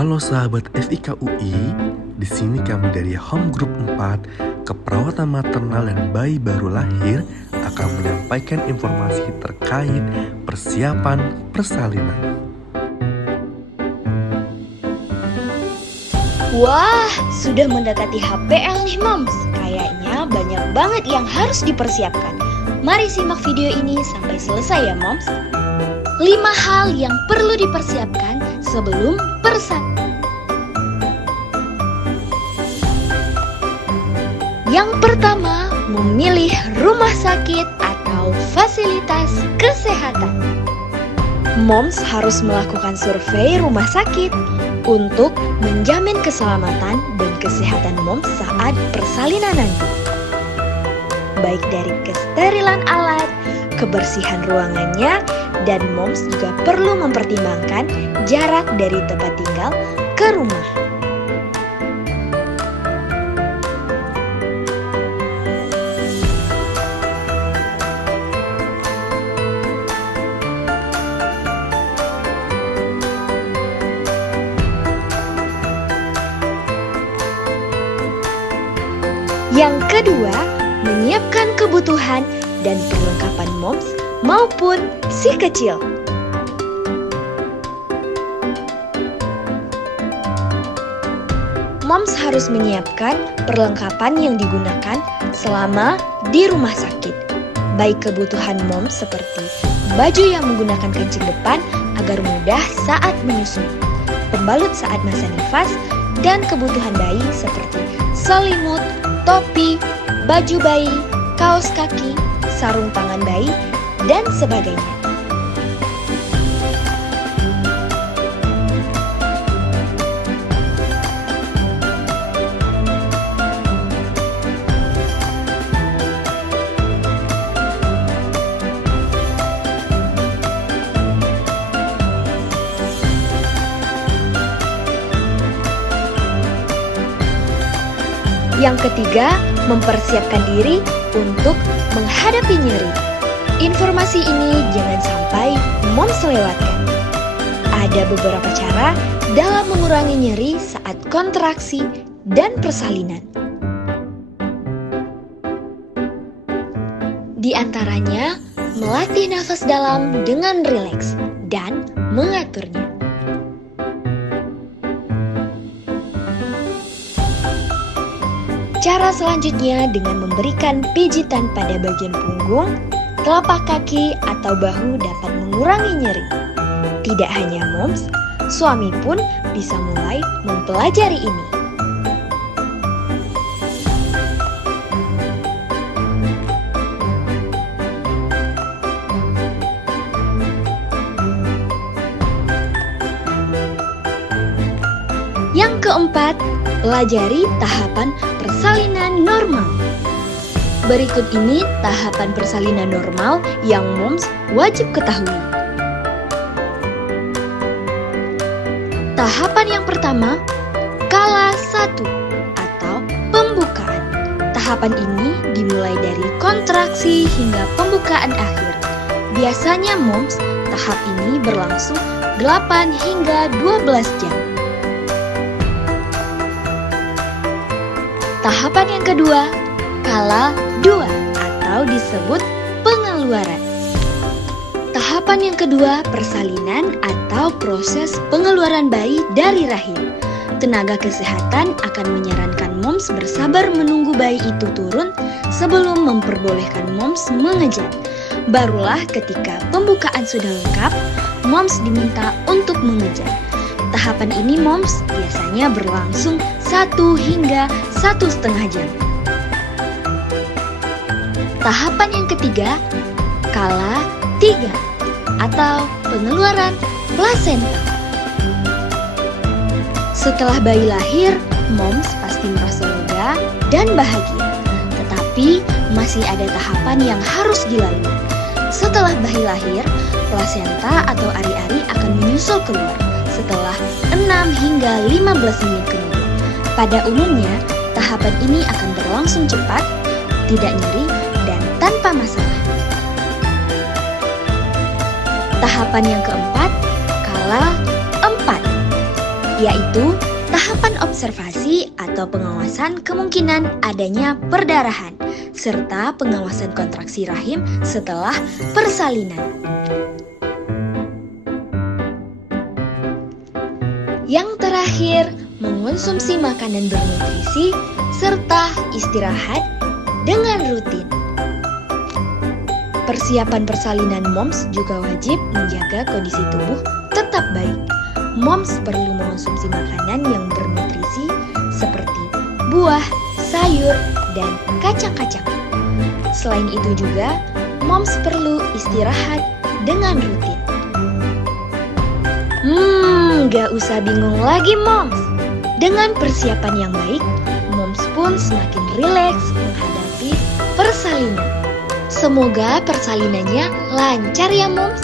Halo sahabat FIK UI, di sini kami dari Home Group 4, Keperawatan Maternal dan Bayi Baru Lahir akan menyampaikan informasi terkait persiapan persalinan. Wah, sudah mendekati HPL nih Moms. Kayaknya banyak banget yang harus dipersiapkan. Mari simak video ini sampai selesai ya Moms. 5 hal yang perlu dipersiapkan sebelum persalinan. Yang pertama, memilih rumah sakit atau fasilitas kesehatan. Moms harus melakukan survei rumah sakit untuk menjamin keselamatan dan kesehatan Moms saat persalinan nanti. Baik dari kesterilan alat, kebersihan ruangannya, dan Moms juga perlu mempertimbangkan jarak dari tempat tinggal ke rumah. Yang kedua, menyiapkan kebutuhan dan perlengkapan Moms maupun si kecil. Moms harus menyiapkan perlengkapan yang digunakan selama di rumah sakit. Baik kebutuhan Moms seperti baju yang menggunakan kancing depan agar mudah saat menyusui, pembalut saat masa nifas, dan kebutuhan bayi seperti selimut, topi, baju bayi, kaos kaki, sarung tangan bayi, dan sebagainya. Yang ketiga, mempersiapkan diri untuk menghadapi nyeri. Informasi ini jangan sampai Moms lewatkan. Ada beberapa cara dalam mengurangi nyeri saat kontraksi dan persalinan. Di antaranya, melatih nafas dalam dengan rileks dan mengaturnya. Cara selanjutnya dengan memberikan pijitan pada bagian punggung, telapak kaki atau bahu dapat mengurangi nyeri. Tidak hanya Moms, suami pun bisa mulai mempelajari ini. Yang keempat, pelajari tahapan persalinan normal. Berikut ini tahapan persalinan normal yang Moms wajib ketahui. Tahapan yang pertama, kala 1 atau pembukaan. Tahapan ini dimulai dari kontraksi hingga pembukaan akhir. Biasanya Moms, tahap ini berlangsung 8 hingga 12 jam. Tahapan yang kedua, kala 2 atau disebut pengeluaran. Tahapan yang kedua, persalinan atau proses pengeluaran bayi dari rahim. Tenaga kesehatan akan menyarankan Moms bersabar menunggu bayi itu turun sebelum memperbolehkan Moms mengejar. Barulah ketika pembukaan sudah lengkap, Moms diminta untuk mengejar. Tahapan ini Moms biasanya berlangsung 1 hingga 1,5 jam. Tahapan yang ketiga, kala 3 atau pengeluaran plasenta. Setelah bayi lahir, Moms pasti merasa lega dan bahagia. Tetapi masih ada tahapan yang harus dilalui. Setelah bayi lahir, plasenta atau ari-ari akan menyusul keluar setelah 6 hingga 15 menit kemudian. Pada umumnya, tahapan ini akan berlangsung cepat, tidak nyeri, dan tanpa masalah. Tahapan yang keempat, kala 4, yaitu tahapan observasi atau pengawasan kemungkinan adanya perdarahan, serta pengawasan kontraksi rahim setelah persalinan. Yang terakhir, mengonsumsi makanan bernutrisi serta istirahat dengan rutin. Persiapan persalinan moms juga wajib menjaga kondisi tubuh tetap baik. Moms perlu mengonsumsi makanan yang bernutrisi seperti buah, sayur, dan kacang-kacang. Selain itu juga, moms perlu istirahat dengan rutin. Gak usah bingung lagi moms. Dengan persiapan yang baik, moms pun semakin rileks menghadapi persalinan. Semoga persalinannya lancar ya moms.